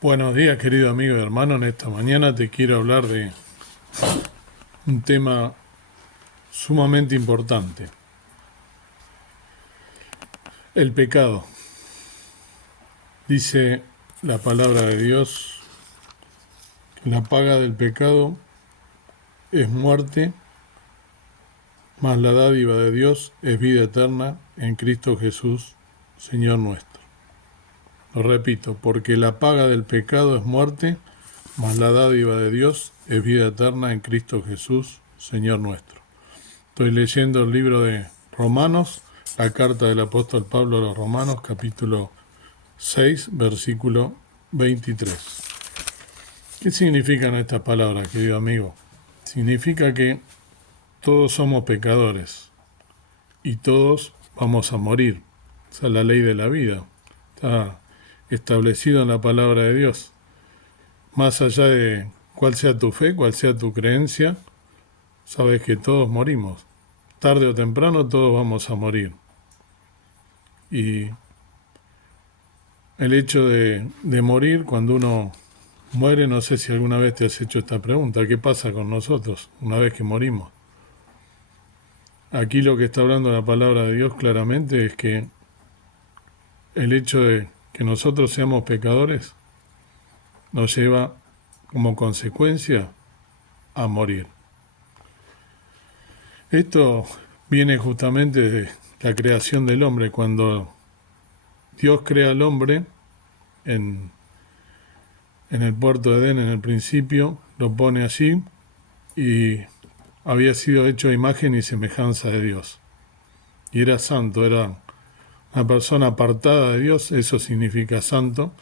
Buenos días, querido amigo y hermano. En esta mañana te quiero hablar de un tema sumamente importante, el pecado. Dice la palabra de Dios que la paga del pecado es muerte, mas la dádiva de Dios es vida eterna en Cristo Jesús, Señor nuestro. Lo repito, porque la paga del pecado es muerte, mas la dádiva de Dios es vida eterna en Cristo Jesús, Señor nuestro. Estoy leyendo el libro de Romanos, la carta del apóstol Pablo a los Romanos, capítulo 6, versículo 23. ¿Qué significan estas palabras, querido amigo? Significa que todos somos pecadores y todos vamos a morir. Esa es la ley de la vida. Está establecido en la palabra de Dios. Más allá de cuál sea tu fe, cuál sea tu creencia, sabes que todos morimos. Tarde o temprano todos vamos a morir. Y el hecho de morir, cuando uno muere, no sé si alguna vez te has hecho esta pregunta, ¿qué pasa con nosotros una vez que morimos? Aquí lo que está hablando la palabra de Dios claramente es que el hecho de que nosotros seamos pecadores nos lleva como consecuencia a morir. Esto viene justamente de la creación del hombre. Cuando Dios crea al hombre en el puerto de Edén, en el principio, lo pone allí y había sido hecho a imagen y semejanza de Dios. Y era santo, era una persona apartada de Dios, eso significa santo,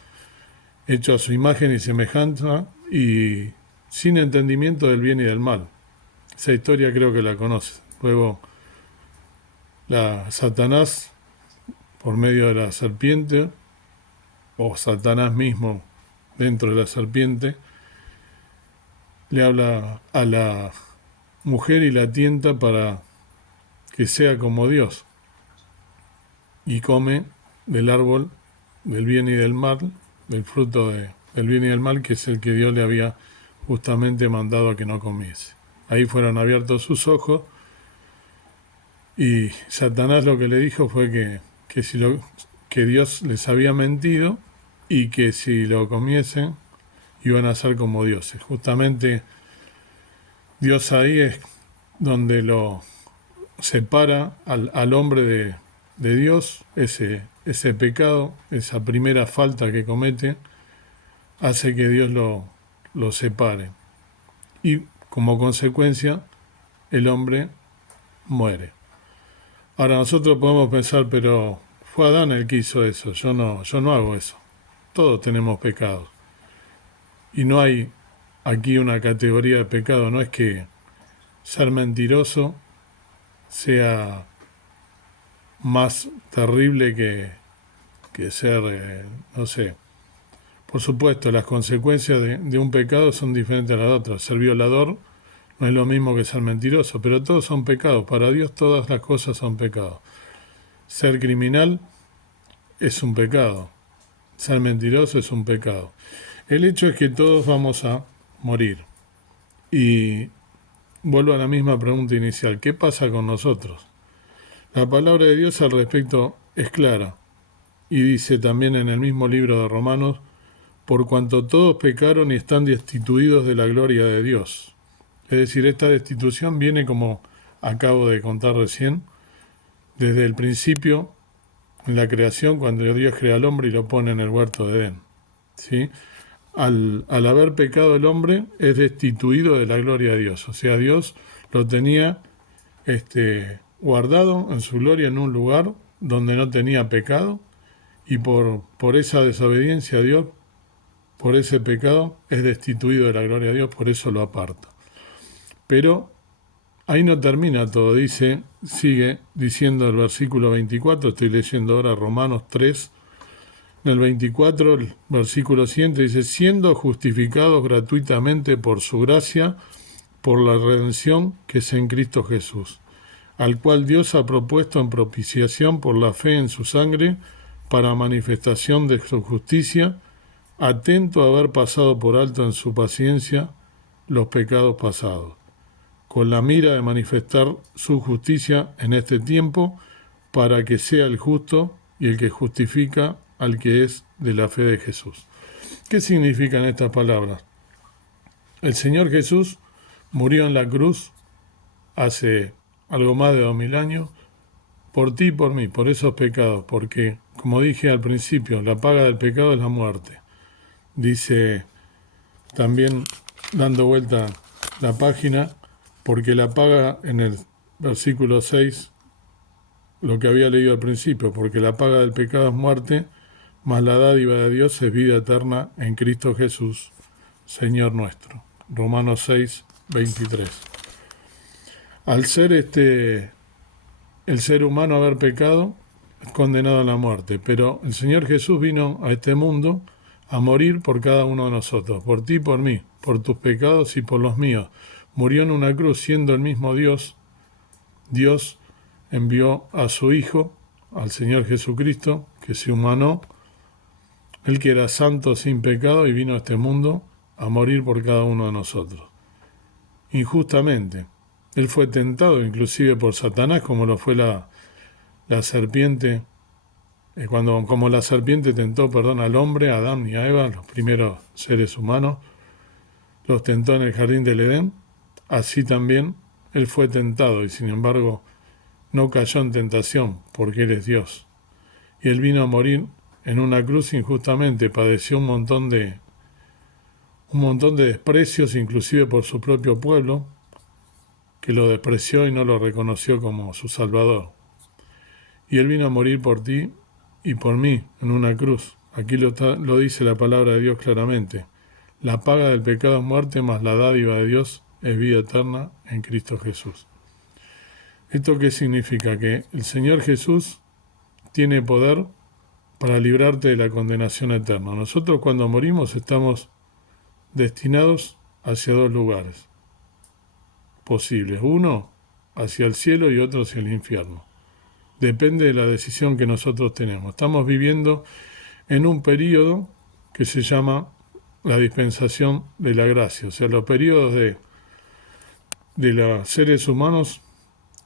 hecho a su imagen y semejanza y sin entendimiento del bien y del mal. Esa historia creo que la conoces. Luego, Satanás, por medio de la serpiente, o Satanás mismo dentro de la serpiente, le habla a la mujer y la tienta para que sea como Dios y come del árbol del bien y del mal, del fruto del bien y del mal, que es el que Dios le había justamente mandado a que no comiese. Ahí fueron abiertos sus ojos y Satanás lo que le dijo fue que Dios les había mentido y que si lo comiesen iban a ser como dioses. Justamente Dios ahí es donde lo separa al hombre de Dios. Ese pecado, esa primera falta que comete, hace que Dios lo separe. Y como consecuencia, el hombre muere. Ahora nosotros podemos pensar, pero fue Adán el que hizo eso, yo no hago eso. Todos tenemos pecados. Y no hay aquí una categoría de pecado, no es que ser mentiroso sea más terrible que ser, no sé. Por supuesto, las consecuencias de un pecado son diferentes a las otras. Ser violador no es lo mismo que ser mentiroso, pero todos son pecados. Para Dios todas las cosas son pecados. Ser criminal es un pecado. Ser mentiroso es un pecado. El hecho es que todos vamos a morir. Y vuelvo a la misma pregunta inicial. ¿Qué pasa con nosotros? La palabra de Dios al respecto es clara. Y dice también en el mismo libro de Romanos, por cuanto todos pecaron y están destituidos de la gloria de Dios. Es decir, esta destitución viene, como acabo de contar recién, desde el principio, en la creación, cuando Dios crea al hombre y lo pone en el huerto de Edén. ¿Sí? Al haber pecado el hombre, es destituido de la gloria de Dios. O sea, Dios lo tenía guardado en su gloria en un lugar donde no tenía pecado, y por esa desobediencia a Dios, por ese pecado, es destituido de la gloria de Dios, por eso lo aparta. Pero ahí no termina todo, sigue diciendo el versículo 24, estoy leyendo ahora Romanos 3, en el 24, el versículo siguiente dice, siendo justificados gratuitamente por su gracia, por la redención que es en Cristo Jesús, al cual Dios ha propuesto en propiciación por la fe en su sangre, para manifestación de su justicia, atento a haber pasado por alto en su paciencia los pecados pasados, con la mira de manifestar su justicia en este tiempo, para que sea el justo y el que justifica al que es de la fe de Jesús. ¿Qué significan estas palabras? El Señor Jesús murió en la cruz hace algo más de 2000 años, por ti y por mí, por esos pecados, porque, como dije al principio, la paga del pecado es la muerte. Dice también, dando vuelta la página, porque la paga en el versículo 6, lo que había leído al principio, porque la paga del pecado es muerte, mas la dádiva de Dios es vida eterna en Cristo Jesús, Señor nuestro. Romanos 6, 23. Al ser el ser humano haber pecado, es condenado a la muerte, pero el Señor Jesús vino a este mundo a morir por cada uno de nosotros, por ti y por mí, por tus pecados y por los míos. Murió en una cruz siendo el mismo Dios. Dios envió a su Hijo, al Señor Jesucristo, que se humanó, Él que era santo sin pecado y vino a este mundo a morir por cada uno de nosotros. Injustamente. Él fue tentado inclusive por Satanás, como lo fue la serpiente, como la serpiente tentó, al hombre, a Adán y a Eva, los primeros seres humanos, los tentó en el jardín del Edén, así también Él fue tentado y sin embargo no cayó en tentación, porque Él es Dios. Y Él vino a morir en una cruz injustamente, padeció un montón de desprecios, inclusive por su propio pueblo, que lo despreció y no lo reconoció como su Salvador. Y Él vino a morir por ti y por mí en una cruz. Aquí lo dice la palabra de Dios claramente. La paga del pecado es muerte, mas la dádiva de Dios es vida eterna en Cristo Jesús. ¿Esto qué significa? Que el Señor Jesús tiene poder para librarte de la condenación eterna. Nosotros cuando morimos estamos destinados hacia dos lugares posibles. Uno hacia el cielo y otro hacia el infierno. Depende de la decisión que nosotros tenemos. Estamos viviendo en un periodo que se llama la dispensación de la gracia. O sea, los periodos de los seres humanos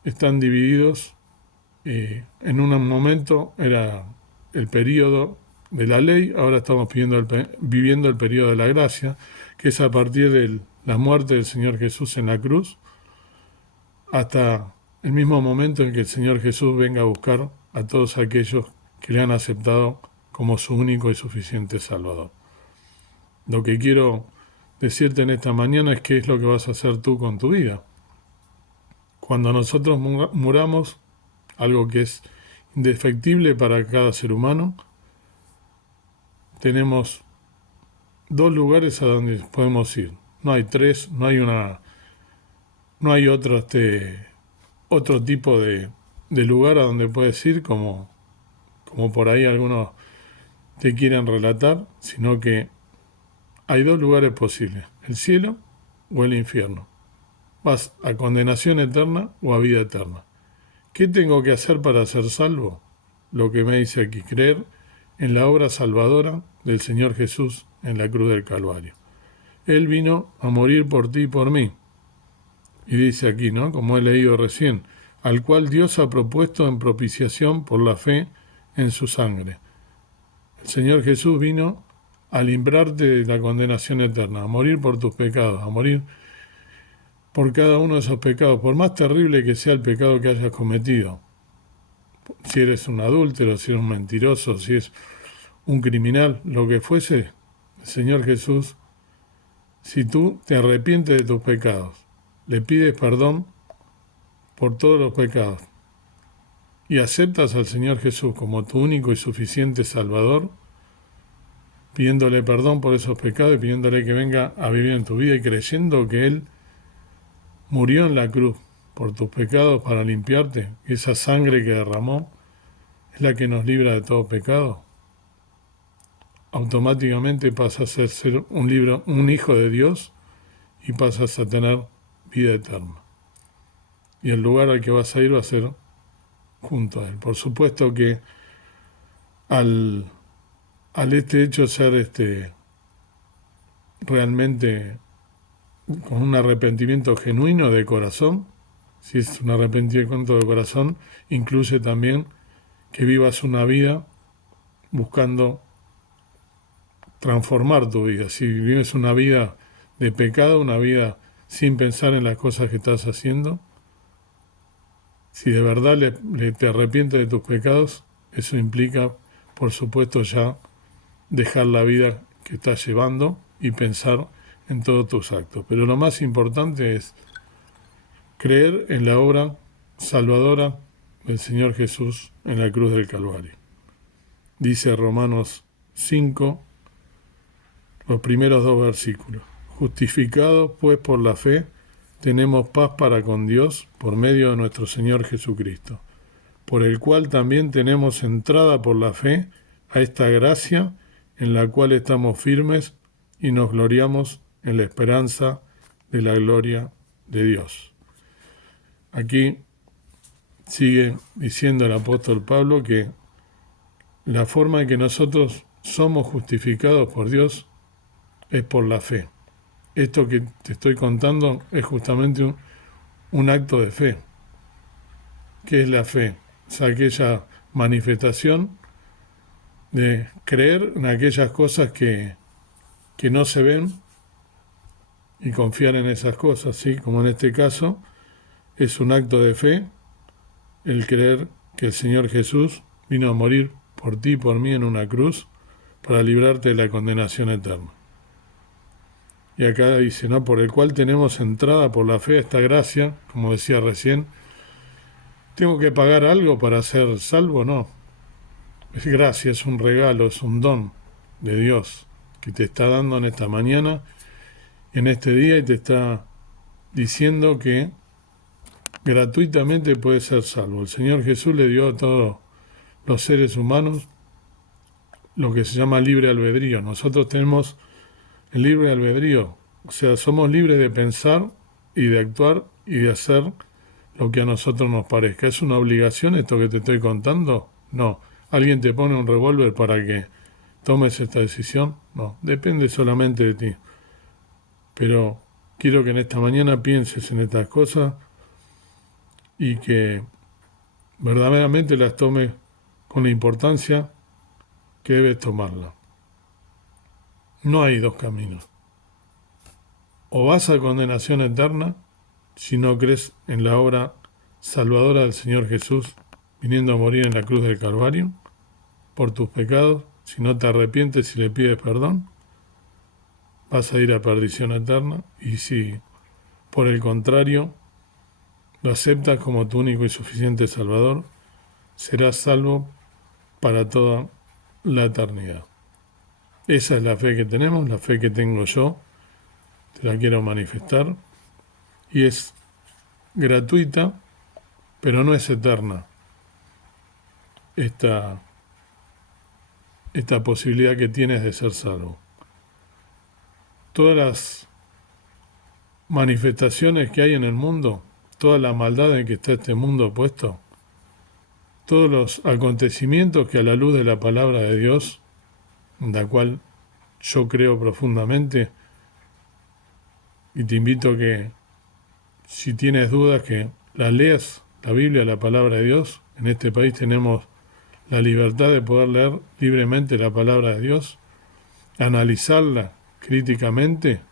están divididos. En un momento era el periodo de la ley, ahora estamos viviendo el periodo de la gracia, que es a partir de la muerte del Señor Jesús en la cruz, hasta el mismo momento en que el Señor Jesús venga a buscar a todos aquellos que le han aceptado como su único y suficiente Salvador. Lo que quiero decirte en esta mañana es qué es lo que vas a hacer tú con tu vida. Cuando nosotros muramos, algo que es indefectible para cada ser humano, tenemos dos lugares a donde podemos ir. No hay tres, no hay otro tipo de lugar a donde puedes ir como por ahí algunos te quieren relatar, sino que hay dos lugares posibles, el cielo o el infierno. Vas a condenación eterna o a vida eterna. ¿Qué tengo que hacer para ser salvo? Lo que me dice aquí, creer en la obra salvadora del Señor Jesús en la cruz del Calvario. Él vino a morir por ti y por mí. Y dice aquí, ¿no? Como he leído recién, al cual Dios ha propuesto en propiciación por la fe en su sangre. El Señor Jesús vino a librarte de la condenación eterna, a morir por tus pecados, a morir por cada uno de esos pecados, por más terrible que sea el pecado que hayas cometido. Si eres un adúltero, si eres un mentiroso, si eres un criminal, lo que fuese, el Señor Jesús, si tú te arrepientes de tus pecados, le pides perdón por todos los pecados y aceptas al Señor Jesús como tu único y suficiente Salvador, pidiéndole perdón por esos pecados y pidiéndole que venga a vivir en tu vida y creyendo que Él murió en la cruz por tus pecados para limpiarte, esa sangre que derramó es la que nos libra de todo pecado, automáticamente pasas a ser un hijo de Dios y pasas a tener vida eterna. Y el lugar al que vas a ir va a ser junto a Él. Por supuesto que al hecho de ser realmente con un arrepentimiento genuino de corazón. Si es un arrepentimiento de corazón, incluye también que vivas una vida buscando transformar tu vida. Si vives una vida de pecado, una vida sin pensar en las cosas que estás haciendo, si de verdad te arrepientes de tus pecados, eso implica, por supuesto, ya dejar la vida que estás llevando y pensar en todos tus actos. Pero lo más importante es creer en la obra salvadora del Señor Jesús en la cruz del Calvario. Dice Romanos 5, los primeros 2 versículos. Justificados pues por la fe, tenemos paz para con Dios por medio de nuestro Señor Jesucristo, por el cual también tenemos entrada por la fe a esta gracia en la cual estamos firmes y nos gloriamos en la esperanza de la gloria de Dios. Aquí sigue diciendo el apóstol Pablo que la forma en que nosotros somos justificados por Dios es por la fe. Esto que te estoy contando es justamente un acto de fe. ¿Qué es la fe? Es aquella manifestación de creer en aquellas cosas que no se ven y confiar en esas cosas, ¿sí? Como en este caso, es un acto de fe el creer que el Señor Jesús vino a morir por ti y por mí en una cruz para librarte de la condenación eterna. Y acá dice, ¿no? Por el cual tenemos entrada por la fe a esta gracia, como decía recién. ¿Tengo que pagar algo para ser salvo? No. Es gracia, es un regalo, es un don de Dios que te está dando en esta mañana, en este día, y te está diciendo que gratuitamente puedes ser salvo. El Señor Jesús le dio a todos los seres humanos lo que se llama libre albedrío. Nosotros tenemos el libre albedrío, o sea, somos libres de pensar y de actuar y de hacer lo que a nosotros nos parezca. ¿Es una obligación esto que te estoy contando? No. ¿Alguien te pone un revólver para que tomes esta decisión? No, depende solamente de ti. Pero quiero que en esta mañana pienses en estas cosas y que verdaderamente las tomes con la importancia que debes tomarla. No hay dos caminos. O vas a condenación eterna si no crees en la obra salvadora del Señor Jesús viniendo a morir en la cruz del Calvario por tus pecados, si no te arrepientes y le pides perdón, vas a ir a perdición eterna. Y si por el contrario lo aceptas como tu único y suficiente Salvador, serás salvo para toda la eternidad. Esa es la fe que tenemos, la fe que tengo yo, te la quiero manifestar, y es gratuita, pero no es eterna esta posibilidad que tienes de ser salvo. Todas las manifestaciones que hay en el mundo, toda la maldad en que está este mundo puesto, todos los acontecimientos que a la luz de la palabra de Dios, en la cual yo creo profundamente, y te invito a que, si tienes dudas, que la leas, la Biblia, la palabra de Dios. En este país tenemos la libertad de poder leer libremente la palabra de Dios, analizarla críticamente,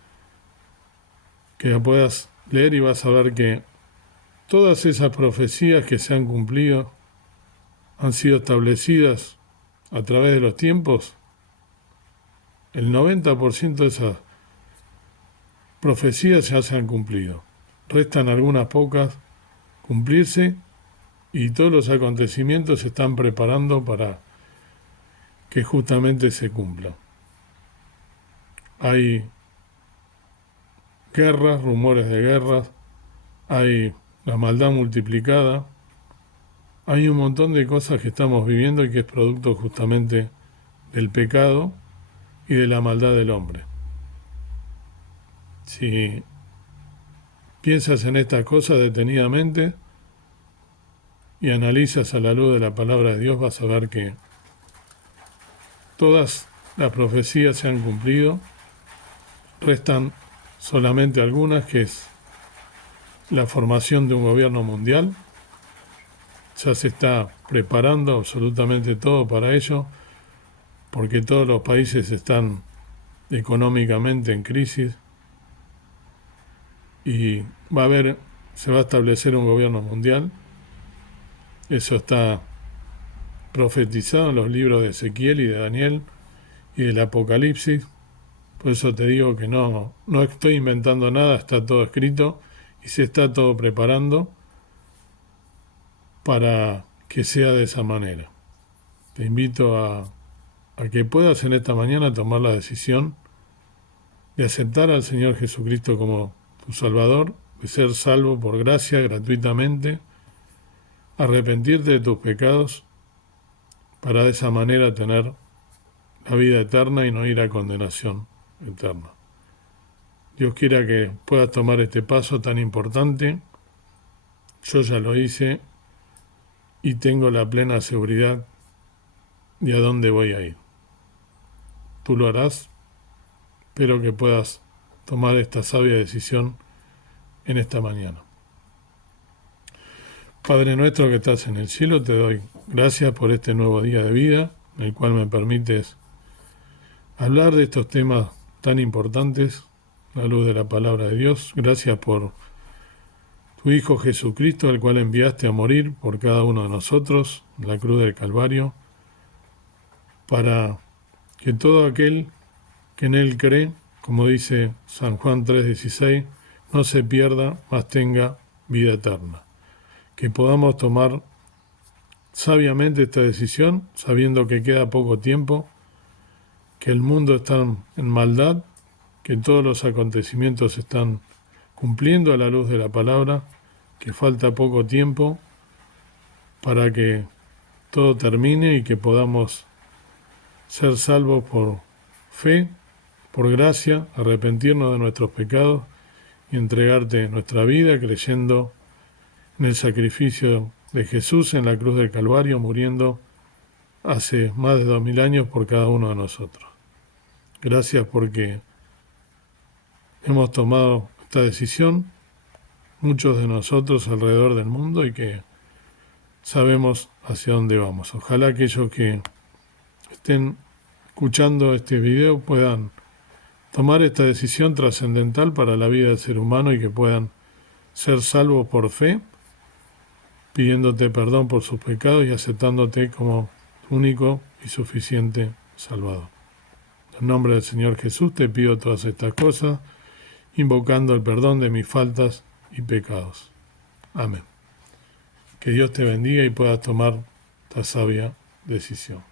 que la puedas leer y vas a ver que todas esas profecías que se han cumplido han sido establecidas a través de los tiempos. El 90% de esas profecías ya se han cumplido. Restan algunas pocas cumplirse y todos los acontecimientos se están preparando para que justamente se cumplan. Hay guerras, rumores de guerras, hay la maldad multiplicada, hay un montón de cosas que estamos viviendo y que es producto justamente del pecado y de la maldad del hombre. Si piensas en estas cosas detenidamente y analizas a la luz de la palabra de Dios, vas a ver que todas las profecías se han cumplido restan solamente algunas, que es la formación de un gobierno mundial. Ya se está preparando absolutamente todo para ello, porque todos los países están económicamente en crisis y se va a establecer un gobierno mundial. Eso está profetizado en los libros de Ezequiel y de Daniel y del Apocalipsis. Por eso te digo que no estoy inventando nada, está todo escrito y se está todo preparando para que sea de esa manera. Te invito a que puedas en esta mañana tomar la decisión de aceptar al Señor Jesucristo como tu Salvador, de ser salvo por gracia gratuitamente, arrepentirte de tus pecados para de esa manera tener la vida eterna y no ir a condenación eterna. Dios quiera que puedas tomar este paso tan importante. Yo ya lo hice y tengo la plena seguridad de a dónde voy a ir. Tú lo harás. Espero que puedas tomar esta sabia decisión en esta mañana. Padre nuestro que estás en el cielo, te doy gracias por este nuevo día de vida, en el cual me permites hablar de estos temas tan importantes a la luz de la palabra de Dios. Gracias por tu Hijo Jesucristo, al cual enviaste a morir por cada uno de nosotros en la cruz del Calvario, para que todo aquel que en Él cree, como dice San Juan 3:16, no se pierda, mas tenga vida eterna. Que podamos tomar sabiamente esta decisión, sabiendo que queda poco tiempo, que el mundo está en maldad, que todos los acontecimientos se están cumpliendo a la luz de la palabra, que falta poco tiempo para que todo termine y que podamos ser salvos por fe, por gracia, arrepentirnos de nuestros pecados y entregarte nuestra vida creyendo en el sacrificio de Jesús en la cruz del Calvario, muriendo hace más de 2000 años por cada uno de nosotros. Gracias porque hemos tomado esta decisión, muchos de nosotros alrededor del mundo, y que sabemos hacia dónde vamos. Ojalá aquellos que estén escuchando este video puedan tomar esta decisión trascendental para la vida del ser humano y que puedan ser salvos por fe, pidiéndote perdón por sus pecados y aceptándote como único y suficiente Salvador. En nombre del Señor Jesús te pido todas estas cosas, invocando el perdón de mis faltas y pecados. Amén. Que Dios te bendiga y puedas tomar esta sabia decisión.